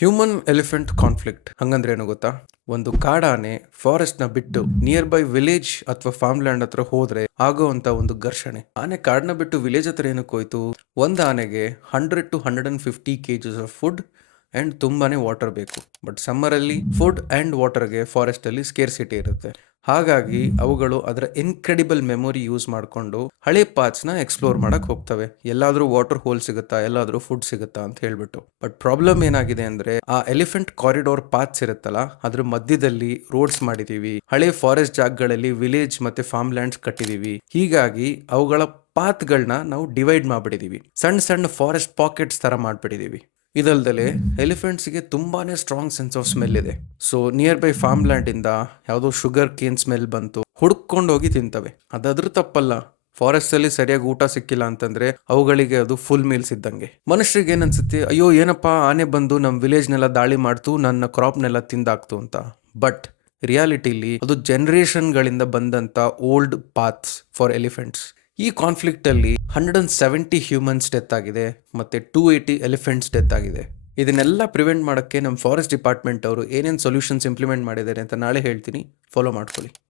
Human elephant conflict ಹಂಗಂದ್ರೆ ಏನು ಗೊತ್ತಾ? ಒಂದು ಕಾಡಾನೆ ಫಾರೆಸ್ಟ್ ನ ಬಿಟ್ಟು ನಿಯರ್ ಬೈ ವಿಲೇಜ್ ಅಥವಾ ಫಾರ್ಮ್ ಲ್ಯಾಂಡ್ ಹತ್ರ ಹೋದ್ರೆ ಆಗೋವಂತ ಒಂದು ಘರ್ಷಣೆ. ಆನೆ ಕಾಡನ್ನ ಬಿಟ್ಟು ವಿಲೇಜ್ ಹತ್ರ ಏನಕ್ಕೆ ಹೋಯ್ತು? ಒಂದು ಆನೆಗೆ 100 to 150 kgs of food and ತುಂಬಾನೇ ವಾಟರ್ ಬೇಕು. ಬಟ್ ಸಮ್ಮರ್ ಅಲ್ಲಿ ಫುಡ್ ಅಂಡ್ ವಾಟರ್ಗೆ ಫಾರೆಸ್ಟ್ ಅಲ್ಲಿ ಸ್ಕೇರ್ಸಿಟಿ ಇರುತ್ತೆ. ಹಾಗಾಗಿ ಅವುಗಳು ಅದರ ಇನ್ಕ್ರೆಡಿಬಲ್ ಮೆಮೊರಿ ಯೂಸ್ ಮಾಡಿಕೊಂಡು ಹಳೆ ಪಾತ್ಸ್ ನ ಎಕ್ಸ್ಪ್ಲೋರ್ ಮಾಡಕ್ ಹೋಗ್ತವೆ. ಎಲ್ಲಾದ್ರೂ ವಾಟರ್ ಹೋಲ್ ಸಿಗುತ್ತಾ, ಎಲ್ಲಾದ್ರೂ ಫುಡ್ ಸಿಗುತ್ತಾ ಅಂತ ಹೇಳ್ಬಿಟ್ಟು. ಬಟ್ ಪ್ರಾಬ್ಲಮ್ ಏನಾಗಿದೆ ಅಂದ್ರೆ ಆ ಎಲಿಫೆಂಟ್ ಕಾರಿಡೋರ್ ಪಾತ್ಸ್ ಇರುತ್ತಲ್ಲ, ಅದ್ರ ಮಧ್ಯದಲ್ಲಿ ರೋಡ್ಸ್ ಮಾಡಿದೀವಿ, ಹಳೆ ಫಾರೆಸ್ಟ್ ಜಾಗಗಳಲ್ಲಿ ವಿಲೇಜ್ ಮತ್ತೆ ಫಾರ್ಮ್ ಲ್ಯಾಂಡ್ಸ್ ಕಟ್ಟಿದೀವಿ. ಹೀಗಾಗಿ ಅವುಗಳ ಪಾತ್ಗಳನ್ನ ನಾವು ಡಿವೈಡ್ ಮಾಡ್ಬಿಟ್ಟಿದೀವಿ, ಸಣ್ಣ ಸಣ್ಣ ಫಾರೆಸ್ಟ್ ಪಾಕೆಟ್ಸ್ ತರ ಮಾಡ್ಬಿಟ್ಟಿದೀವಿ. ಇದಲ್ದಲೆ ಎಲಿಫೆಂಟ್ಸ್ಗೆ ತುಂಬಾನೇ ಸ್ಟ್ರಾಂಗ್ ಸೆನ್ಸ್ ಆಫ್ ಸ್ಮೆಲ್ ಇದೆ. So near by farm land ಇಂದ ಯಾವುದೋ ಶುಗರ್ ಕೇನ್ ಸ್ಮೆಲ್ ಬಂತು, ಹುಡ್ಕೊಂಡು ಹೋಗಿ ತಿಂತವೆ. ಅದಾದ್ರೂ ತಪ್ಪಲ್ಲ. ಫಾರೆಸ್ಟ್ ಅಲ್ಲಿ ಸರಿಯಾಗಿ ಊಟ ಸಿಕ್ಕಿಲ್ಲ ಅಂತಂದ್ರೆ ಅವುಗಳಿಗೆ ಅದು ಫುಲ್ ಮೀಲ್ಸ್ ಇದ್ದಂಗೆ. ಮನುಷ್ಯರಿಗೆ ಏನನ್ಸುತ್ತೆ, ಅಯ್ಯೋ ಏನಪ್ಪಾ ಆನೆ ಬಂದು ನಮ್ ವಿಲೇಜ್ನೆಲ್ಲ ದಾಳಿ ಮಾಡ್ತು, ನನ್ನ ಕ್ರಾಪ್ನೆಲ್ಲ ತಿಂದಾಕ್ತು ಅಂತ. ಬಟ್ ರಿಯಾಲಿಟಿಲಿ ಅದು ಜನರೇಷನ್ ಗಳಿಂದ ಬಂದಂತ ಓಲ್ಡ್ ಪಾತ್ಸ್ ಫಾರ್ ಎಲಿಫೆಂಟ್ಸ್. ಈ ಕಾನ್ಫ್ಲಿಕ್ಟ್ ಅಲ್ಲಿ 170 ಹ್ಯೂಮನ್ಸ್ ಡೆತ್ ಆಗಿದೆ, ಮತ್ತೆ 280 ಎಲಿಫೆಂಟ್ಸ್ ಡೆತ್ ಆಗಿದೆ. ಇದನ್ನೆಲ್ಲ ಪ್ರಿವೆಂಟ್ ಮಾಡೋಕ್ಕೆ ನಮ್ಮ ಫಾರೆಸ್ಟ್ ಡಿಪಾರ್ಟ್ಮೆಂಟ್ ಅವರು ಏನೇನು ಸೊಲ್ಯೂಷನ್ಸ್ ಇಂಪ್ಲಿಮೆಂಟ್ ಮಾಡಿದ್ದಾರೆ ಅಂತ ನಾಳೆ ಹೇಳ್ತೀನಿ, ಫಾಲೋ ಮಾಡ್ಕೊಳ್ಳಿ.